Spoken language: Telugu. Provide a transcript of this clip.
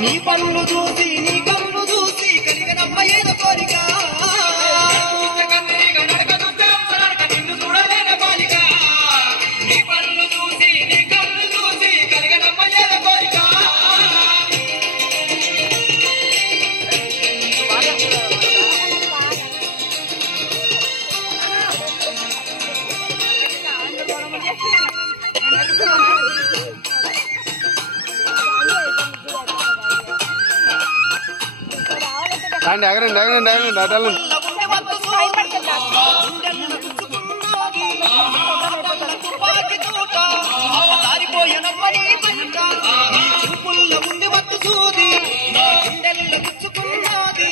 నీ పనులు చూసి నీ కన్ను చూసి కలిగినమ్మ ఏదో కోరిక నిన్ను చూడలేని బాలిక నీ పనులు చూసి నీ కన్ను చూసి కలిగినమ్మ ఏదో కోరిక అగరండి అగరండి అగరండి అటాలండి